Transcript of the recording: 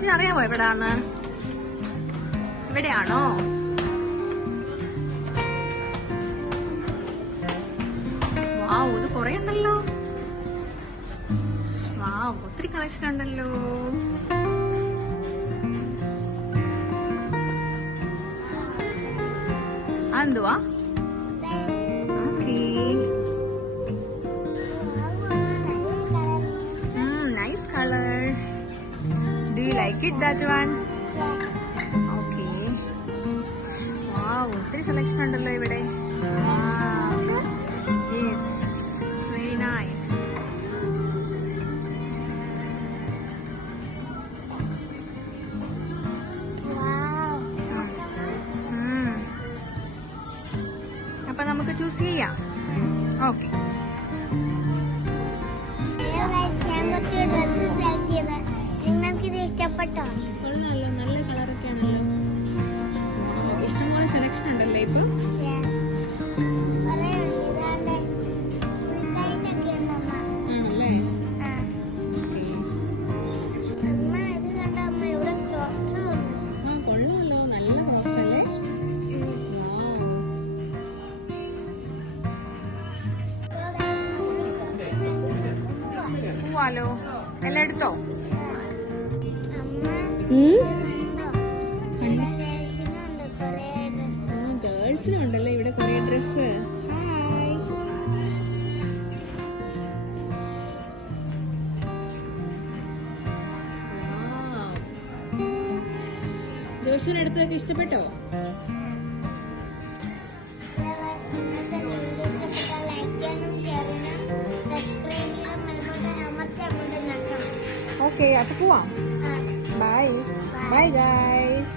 അച്ഛൻ അറിയാമോ എവിടാന്ന്? ഇവിടെയാണോ? വാവ്, ഇത് കൊറേ ഉണ്ടല്ലോ. വാവ്, ഒത്തിരി കളക്ഷൻ ഉണ്ടല്ലോ. അതെന്തുവാ? Nice color. Do you like it, that one? Okay. Wow, ഒത്തിരി സെലക്ഷൻ ഉണ്ടല്ലോ ഇവിടെ. Yes, it's very nice. അപ്പൊ നമുക്ക് ചൂസ് ചെയ്യാം. ഓക്കെ. ഇഷ്ടപ്പെട്ടോ? നല്ല കളറൊക്കെ ആണല്ലോ. ഇഷ്ടംപോലെ സെലക്ഷൻ ഉണ്ടല്ലേ ഇപ്പൊ? ആണല്ലേ? കൊള്ളാലോ, നല്ല ക്രോക്സ് അല്ലേ? പോവാലോ, എല്ലാം എടുത്തോ? ഗേൾസിനുണ്ടല്ലോ ഇവിടെ കൊറേ ഡ്രസ്. ജോഷിന് എടുത്തതൊക്കെ ഇഷ്ടപ്പെട്ടോ? ഓക്കെ, അപ്പൊ പോവാം. Bye bye guys.